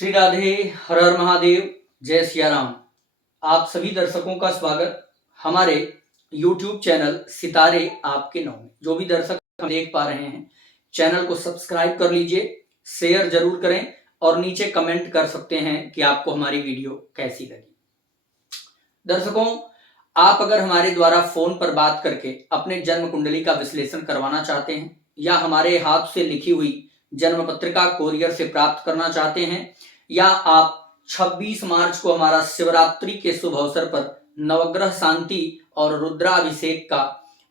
श्री राधे, हर हर महादेव, जय सिया राम। आप सभी दर्शकों का स्वागत हमारे YouTube चैनल सितारे आपके नाम में। जो भी दर्शक हम देख पा रहे हैं, चैनल को सब्सक्राइब कर लीजिए, शेयर जरूर करें और नीचे कमेंट कर सकते हैं कि आपको हमारी वीडियो कैसी लगी। दर्शकों, आप अगर हमारे द्वारा फोन पर बात करके अपने जन्म कुंडली का विश्लेषण करवाना चाहते हैं या हमारे हाथ से लिखी हुई जन्म पत्रिका कोरियर से प्राप्त करना चाहते हैं या आप 26 मार्च को हमारा शिवरात्रि के शुभ अवसर पर नवग्रह शांति और रुद्राभिषेक का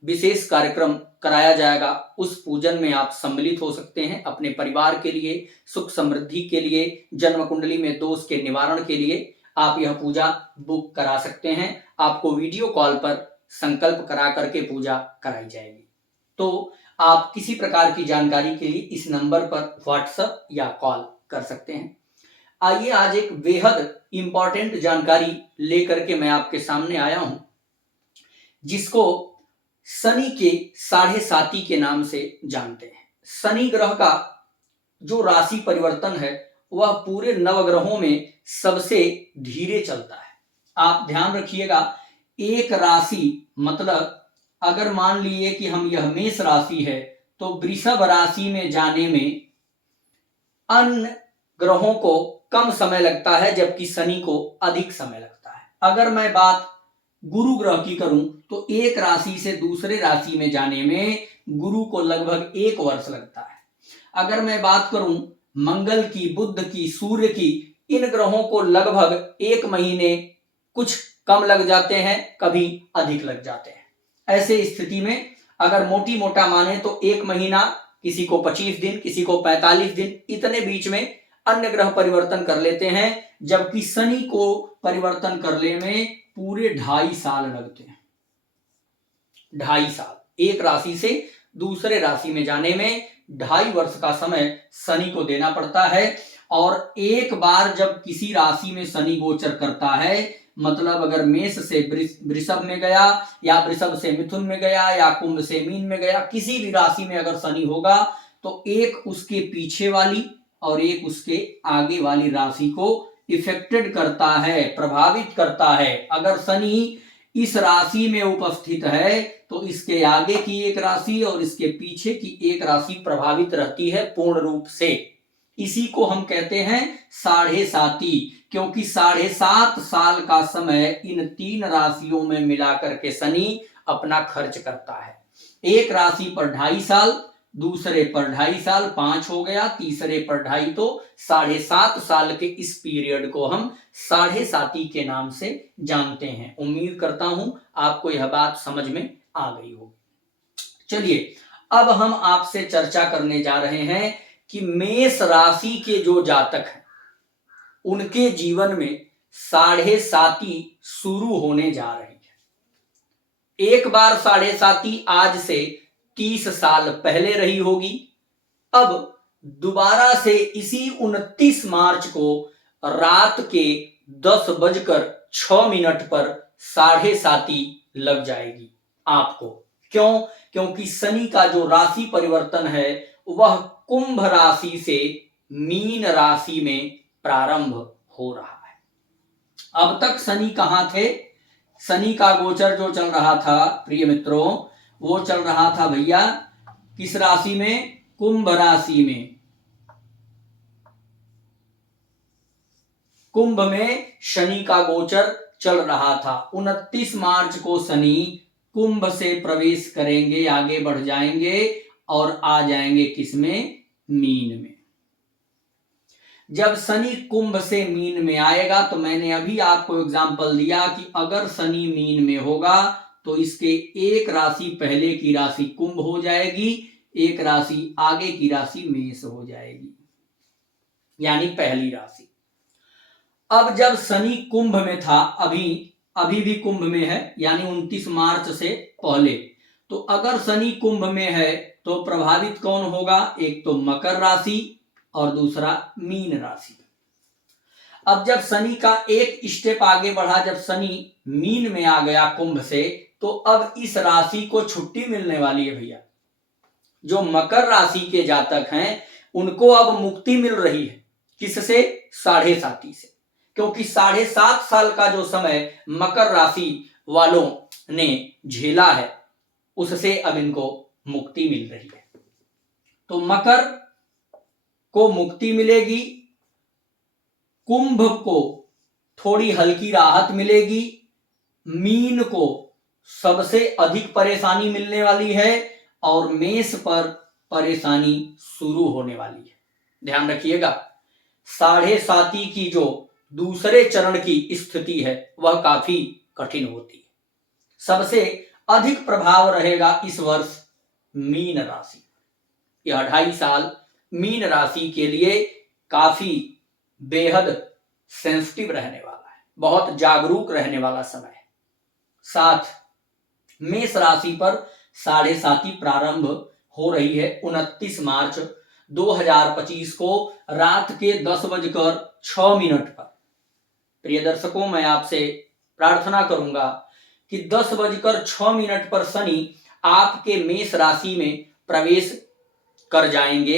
विशेष कार्यक्रम कराया जाएगा, उस पूजन में आप सम्मिलित हो सकते हैं। अपने परिवार के लिए, सुख समृद्धि के लिए, जन्म कुंडली में दोष के निवारण के लिए आप यह पूजा बुक करा सकते हैं। आपको वीडियो कॉल पर संकल्प करा करके पूजा कराई जाएगी। तो आप किसी प्रकार की जानकारी के लिए इस नंबर पर व्हाट्सएप या कॉल कर सकते हैं। आइए आज एक बेहद इंपॉर्टेंट जानकारी लेकर के मैं आपके सामने आया हूं, जिसको शनि के साढ़े साती के नाम से जानते हैं। शनि ग्रह का जो राशि परिवर्तन है वह पूरे नवग्रहों में सबसे धीरे चलता है। आप ध्यान रखिएगा, एक राशि मतलब अगर मान लीजिए कि हम यह मेष राशि है तो वृषभ राशि में जाने में अन्य ग्रहों को कम समय लगता है, जबकि शनि को अधिक समय लगता है। अगर मैं बात गुरु ग्रह की करूं तो एक राशि से दूसरे राशि में जाने में गुरु को लगभग 1 वर्ष लगता है। अगर मैं बात करूं मंगल की, बुध की, सूर्य की, इन ग्रहों को लगभग 1 महीने कुछ कम लग जाते हैं, कभी अधिक लग जाते हैं। ऐसे स्थिति में अगर मोटी मोटा माने तो 1 महीना, किसी को 25 दिन, किसी को 45 दिन, इतने बीच में अन्य ग्रह परिवर्तन कर लेते हैं, जबकि शनि को परिवर्तन करने में पूरे 2.5 साल लगते हैं। 2.5 साल एक राशि से दूसरे राशि में जाने में 2.5 वर्ष का समय शनि को देना पड़ता है। और एक बार जब किसी राशि में शनि गोचर करता है, मतलब अगर मेष से वृषभ में गया या वृषभ से मिथुन में गया या कुंभ से मीन में गया, किसी भी राशि में अगर शनि होगा तो एक उसके पीछे वाली और एक उसके आगे वाली राशि को इफेक्टेड करता है, प्रभावित करता है। अगर शनि इस राशि में उपस्थित है तो इसके आगे की एक राशि और इसके पीछे की एक राशि प्रभावित रहती है पूर्ण रूप से। इसी को हम कहते हैं साढ़े साती, क्योंकि 7.5 साल का समय इन 3 राशियों में मिलाकर के शनि अपना खर्च करता है। एक राशि पर 2.5 साल, दूसरे पर 2.5 साल, 5 हो गया, तीसरे पर 2.5, तो 7.5 साल के इस पीरियड को हम साढ़े साती के नाम से जानते हैं। उम्मीद करता हूं आपको यह बात समझ में आ गई होगी। चलिए अब हम आपसे चर्चा करने जा रहे हैं कि मेष राशि के जो जातक हैं उनके जीवन में साढ़े साती शुरू होने जा रही है। एक बार साढ़े साती आज से 30 साल पहले रही होगी। अब दोबारा से इसी 29 मार्च को रात के 10:06 पर साढ़े साती लग जाएगी आपको। क्यों? क्योंकि शनि का जो राशि परिवर्तन है वह कुंभ राशि से मीन राशि में प्रारंभ हो रहा है। अब तक शनि कहां थे? शनि का गोचर जो चल रहा था प्रिय मित्रों, वो चल रहा था भैया किस राशि में? कुंभ राशि में। कुंभ में शनि का गोचर चल रहा था। 29 मार्च को शनि कुंभ से प्रवेश करेंगे, आगे बढ़ जाएंगे और आ जाएंगे किसमें? मीन में। जब शनि कुंभ से मीन में आएगा तो मैंने अभी आपको एग्जांपल दिया कि अगर शनि मीन में होगा तो इसके एक राशि पहले की राशि कुंभ हो जाएगी, एक राशि आगे की राशि मेष हो जाएगी, यानी पहली राशि। अब जब शनि कुंभ में था, अभी भी कुंभ में है, यानी 29 मार्च से पहले, तो अगर शनि कुंभ में है तो प्रभावित कौन होगा? एक तो मकर राशि और दूसरा मीन राशि। अब जब शनि का एक स्टेप आगे बढ़ा, जब शनि मीन में आ गया कुंभ से, तो अब इस राशि को छुट्टी मिलने वाली है भैया। जो मकर राशि के जातक हैं उनको अब मुक्ति मिल रही है। किससे? साढ़े साती से। क्योंकि 7.5 साल का जो समय मकर राशि वालों ने झेला है उससे अब इनको मुक्ति मिल रही है। तो मकर को मुक्ति मिलेगी, कुंभ को थोड़ी हल्की राहत मिलेगी, मीन को सबसे अधिक परेशानी मिलने वाली है और मेष पर परेशानी शुरू होने वाली है। ध्यान रखिएगा, साढ़े साती की जो दूसरे चरण की स्थिति है वह काफी कठिन होती है। सबसे अधिक प्रभाव रहेगा इस वर्ष मीन राशि। यह 2.5 साल मीन राशि के लिए काफी बेहद सेंसिटिव रहने वाला है, बहुत जागरूक रहने वाला समय है। साथ मेष राशि पर साढ़े साती प्रारंभ हो रही है 29 मार्च 2025 को रात के 10:06 पर। प्रिय दर्शकों, मैं आपसे प्रार्थना करूंगा कि 10:06 पर शनि आपके मेष राशि में प्रवेश कर जाएंगे।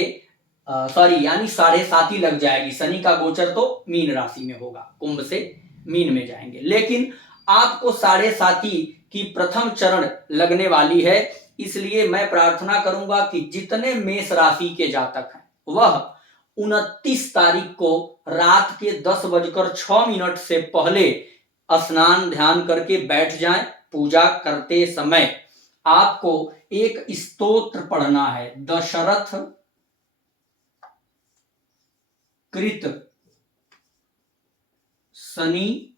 यानी साढ़े साती लग जाएगी। शनि का गोचर तो मीन राशि में होगा, कुंभ से मीन में जाएंगे, लेकिन आपको साढ़े साती की प्रथम चरण लगने वाली है। इसलिए मैं प्रार्थना करूंगा कि जितने मेष राशि के जातक हैं वह 29 तारीख को रात के 10:06 से पहले स्नान ध्यान करके बैठ जाएं। पूजा करते समय आपको एक स्तोत्र पढ़ना है, दशरथ कृत शनि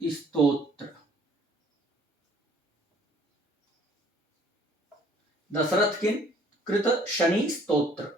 स्तोत्र। दशरथ कृत शनि स्तोत्र।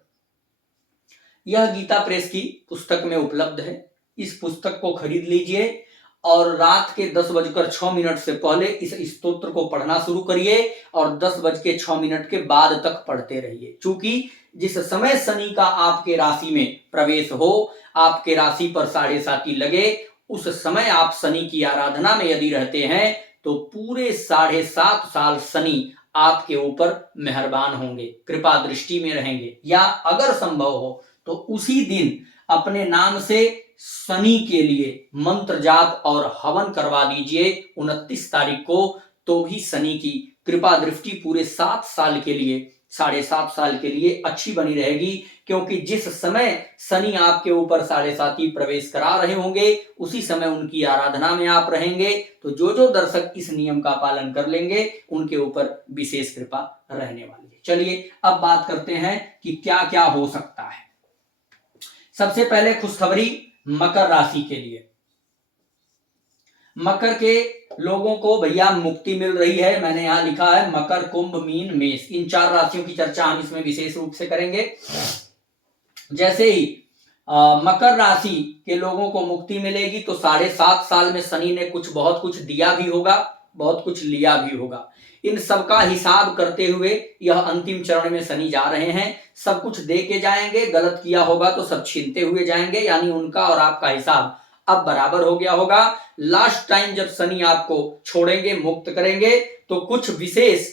यह गीता प्रेस की पुस्तक में उपलब्ध है। इस पुस्तक को खरीद लीजिए और रात के 10:06 से पहले इस स्तोत्र को पढ़ना शुरू करिए और 10:06 के बाद तक पढ़ते रहिए। चूंकि जिस समय शनि का आपके राशि में प्रवेश हो, आपके राशि पर साढ़े साती लगे, उस समय आप शनि की आराधना में यदि रहते हैं तो पूरे 7.5 साल शनि आपके ऊपर मेहरबान होंगे, कृपा दृष्टि में रहेंगे। या अगर संभव हो तो उसी दिन अपने नाम से शनि के लिए मंत्र जाप और हवन करवा दीजिए 29 तारीख को, तो भी शनि की कृपा दृष्टि पूरे 7 साल के लिए, 7.5 साल के लिए अच्छी बनी रहेगी। क्योंकि जिस समय शनि आपके ऊपर साढ़े साती प्रवेश करा रहे होंगे उसी समय उनकी आराधना में आप रहेंगे। तो जो दर्शक इस नियम का पालन कर लेंगे उनके ऊपर विशेष कृपा रहने वाली है। चलिए अब बात करते हैं कि क्या क्या हो सकता है। सबसे पहले खुशखबरी मकर राशि के लिए। मकर के लोगों को भैया मुक्ति मिल रही है। मैंने यहां लिखा है मकर, कुंभ, मीन, मेष, इन 4 राशियों की चर्चा हम इसमें विशेष रूप से करेंगे। जैसे ही मकर राशि के लोगों को मुक्ति मिलेगी तो 7.5 साल में शनि ने बहुत कुछ दिया भी होगा, बहुत कुछ लिया भी होगा। इन सबका हिसाब करते हुए यह अंतिम चरण में शनि जा रहे हैं। सब कुछ दे के जाएंगे, गलत किया होगा तो सब छीनते हुए जाएंगे। यानी उनका और आपका हिसाब अब बराबर हो गया होगा। लास्ट टाइम जब शनि आपको छोड़ेंगे, मुक्त करेंगे, तो कुछ विशेष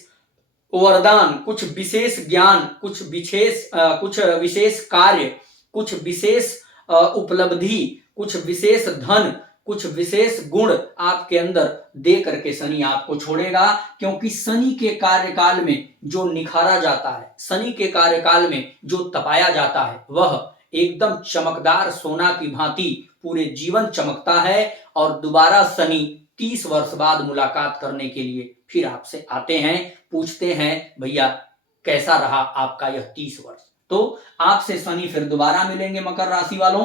वरदान, कुछ विशेष ज्ञान, कुछ विशेष कार्य, कुछ विशेष उपलब्धि, कुछ विशेष धन, कुछ विशेष गुण आपके अंदर दे करके शनि आपको छोड़ेगा। क्योंकि शनि के कार्यकाल में जो निखारा जाता है, शनि के कार्यकाल में जो तपाया जाता है, वह एकदम चमकदार सोना की भांति पूरे जीवन चमकता है। और दोबारा शनि 30 वर्ष बाद मुलाकात करने के लिए फिर आपसे आते हैं, पूछते हैं भैया कैसा रहा आपका यह 30 वर्ष। तो आपसे शनि फिर दोबारा मिलेंगे मकर राशि वालों।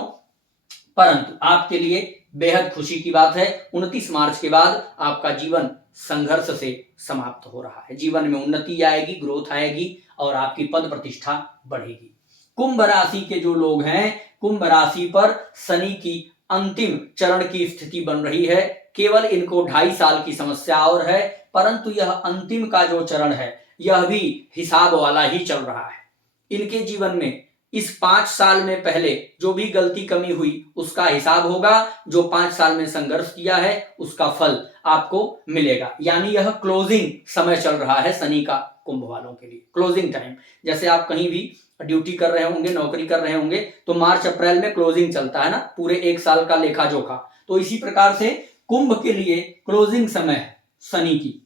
परंतु आपके लिए बेहद खुशी की बात है, 29 मार्च के बाद आपका जीवन संघर्ष से समाप्त हो रहा है। जीवन में उन्नति आएगी, ग्रोथ आएगी और आपकी पद प्रतिष्ठा बढ़ेगी। कुंभ राशि के जो लोग हैं, कुंभ राशि पर शनि की अंतिम चरण की स्थिति बन रही है। केवल इनको 2.5 साल की समस्या और है, परंतु यह अंतिम का जो चरण है यह भी हिसाब वाला ही चल रहा है। इनके जीवन में इस 5 साल में पहले जो भी गलती कमी हुई उसका हिसाब होगा। जो 5 साल में संघर्ष किया है उसका फल आपको मिलेगा। यानी यह क्लोजिंग समय चल रहा है शनि का कुंभ वालों के लिए, क्लोजिंग टाइम। जैसे आप कहीं भी ड्यूटी कर रहे होंगे, नौकरी कर रहे होंगे, तो मार्च अप्रैल में क्लोजिंग चलता है ना, पूरे एक साल का लेखा जोखा। तो इसी प्रकार से कुंभ के लिए क्लोजिंग समय है शनि की,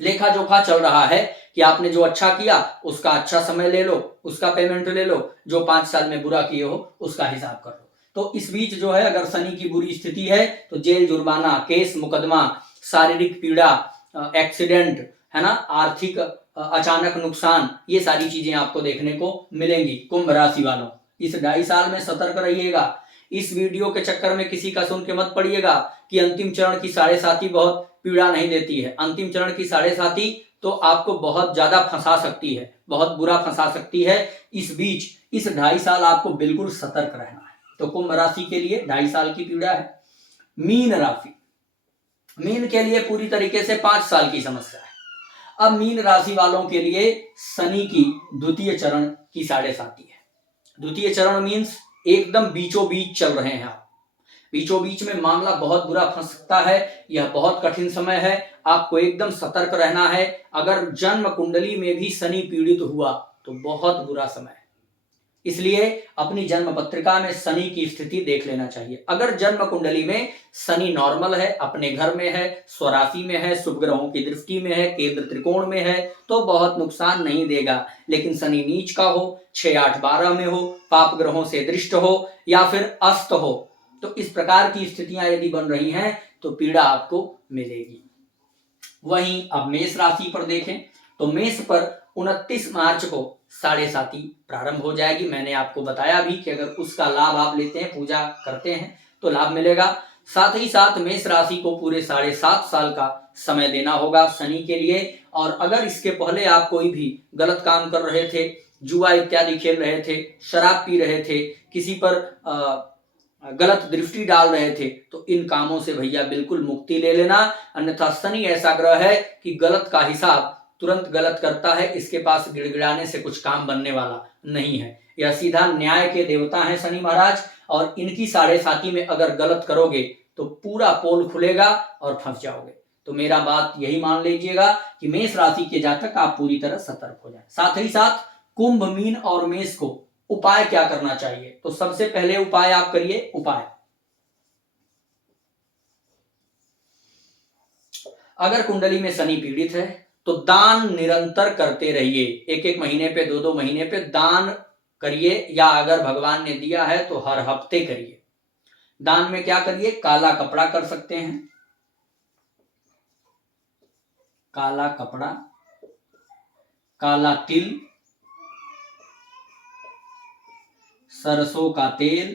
लेखा जोखा चल रहा है कि आपने जो अच्छा किया उसका अच्छा समय ले लो, उसका पेमेंट ले लो, जो 5 साल में बुरा किए हो उसका हिसाब कर लो। तो इस बीच जो है अगर शनि की बुरी स्थिति है तो जेल, जुर्माना, केस, मुकदमा, शारीरिक पीड़ा, एक्सीडेंट, है ना, आर्थिक अचानक नुकसान, ये सारी चीजें आपको देखने को मिलेंगी। कुंभ राशि वालों, इस 2.5 साल में सतर्क रहिएगा। इस वीडियो के चक्कर में किसी का सुन के मत पड़िएगा कि अंतिम चरण की 7.5 बहुत पीड़ा नहीं देती है। अंतिम चरण की 7.5 तो आपको बहुत ज्यादा फंसा सकती है, बहुत बुरा फंसा सकती है। इस बीच इस 2.5 साल आपको बिल्कुल सतर्क रहना है। तो कुंभ राशि के लिए 2.5 साल की पीड़ा है। मीन राशि, मीन के लिए पूरी तरीके से 5 साल की समस्या है। अब मीन राशि वालों के लिए शनि की द्वितीय चरण की 7.5 है। द्वितीय चरण मीन्स एकदम बीचों बीच चल रहे हैं आप, बीचों बीच में मामला बहुत बुरा फंस सकता है। यह बहुत कठिन समय है, आपको एकदम सतर्क रहना है। अगर जन्म कुंडली में भी शनि पीड़ित हुआ तो बहुत बुरा समय है, इसलिए अपनी जन्म पत्रिका में शनि की स्थिति देख लेना चाहिए। अगर जन्म कुंडली में शनि नॉर्मल है, अपने घर में है, स्वराशि में है, शुभ ग्रहों की दृष्टि में है, केंद्र त्रिकोण में है, तो बहुत नुकसान नहीं देगा। लेकिन शनि नीच का हो, 6, 8, 12 में हो, पाप ग्रहों से दृष्ट हो या फिर अस्त हो, तो इस प्रकार की स्थितियां यदि बन रही हैं तो पीड़ा आपको मिलेगी। वहीं अब मेष राशि पर देखें तो मेष पर 29 मार्च को 7.5 प्रारंभ हो जाएगी। मैंने आपको बताया भी कि अगर उसका लाभ आप लेते हैं, पूजा करते हैं, तो लाभ मिलेगा। साथ ही साथ मेष राशि को पूरे 7.5 साल का समय देना होगा शनि के लिए। और अगर इसके पहले आप कोई भी गलत काम कर रहे थे, जुआ इत्यादि खेल रहे थे, शराब पी रहे थे, किसी पर गलत दृष्टि डाल रहे थे, तो इन कामों से भैया बिल्कुल मुक्ति ले लेना। अन्यथा शनि ऐसा ग्रह है कि गलत का हिसाब तुरंत गलत करता है, इसके पास गिड़गिड़ाने से कुछ काम बनने वाला नहीं है। यह सीधा न्याय के देवता हैं शनि महाराज, और इनकी 7.5 में अगर गलत करोगे तो पूरा पोल खुलेगा और फंस जाओगे। तो मेरा बात यही मान लीजिएगा कि मेष राशि के जातक आप पूरी तरह सतर्क हो जाए। साथ ही साथ कुंभ, मीन और मेष को उपाय क्या करना चाहिए, तो सबसे पहले उपाय आप करिए। उपाय, अगर कुंडली में शनि पीड़ित है तो दान निरंतर करते रहिए। 1-1 महीने पे, 2-2 महीने पे दान करिए, या अगर भगवान ने दिया है तो हर हफ्ते करिए। दान में क्या करिए, काला कपड़ा कर सकते हैं, काला कपड़ा, काला तिल, सरसों का तेल,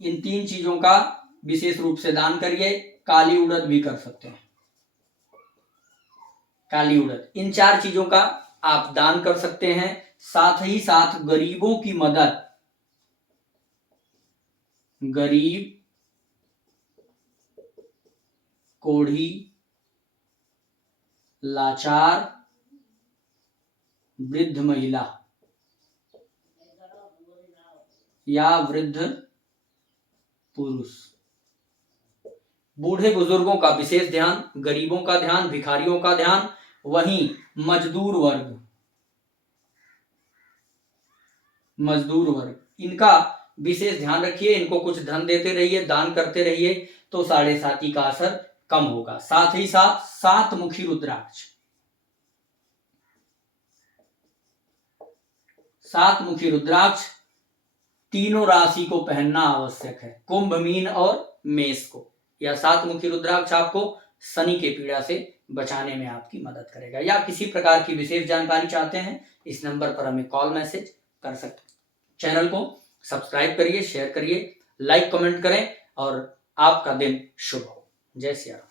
इन 3 चीजों का विशेष रूप से दान करिए। काली उड़द भी कर सकते हैं, काली उड़द, इन 4 चीजों का आप दान कर सकते हैं। साथ ही साथ गरीबों की मदद, गरीब, कोढ़ी, लाचार, वृद्ध महिला या वृद्ध पुरुष, बूढ़े बुजुर्गों का विशेष ध्यान, गरीबों का ध्यान, भिखारियों का ध्यान। वहीं मजदूर वर्ग, इनका विशेष ध्यान रखिए, इनको कुछ धन देते रहिए, दान करते रहिए, तो 7.5 का असर कम होगा। साथ ही साथ 7 मुखी रुद्राक्ष, 7 मुखी रुद्राक्ष तीनों राशि को पहनना आवश्यक है, कुंभ, मीन और मेष को। यह 7 मुखी रुद्राक्ष आपको शनि के पीड़ा से बचाने में आपकी मदद करेगा। या किसी प्रकार की विशेष जानकारी चाहते हैं, इस नंबर पर हमें कॉल, मैसेज कर सकते हैं। चैनल को सब्सक्राइब करिए, शेयर करिए, लाइक कमेंट करें, और आपका दिन शुभ हो। जय सिया राम।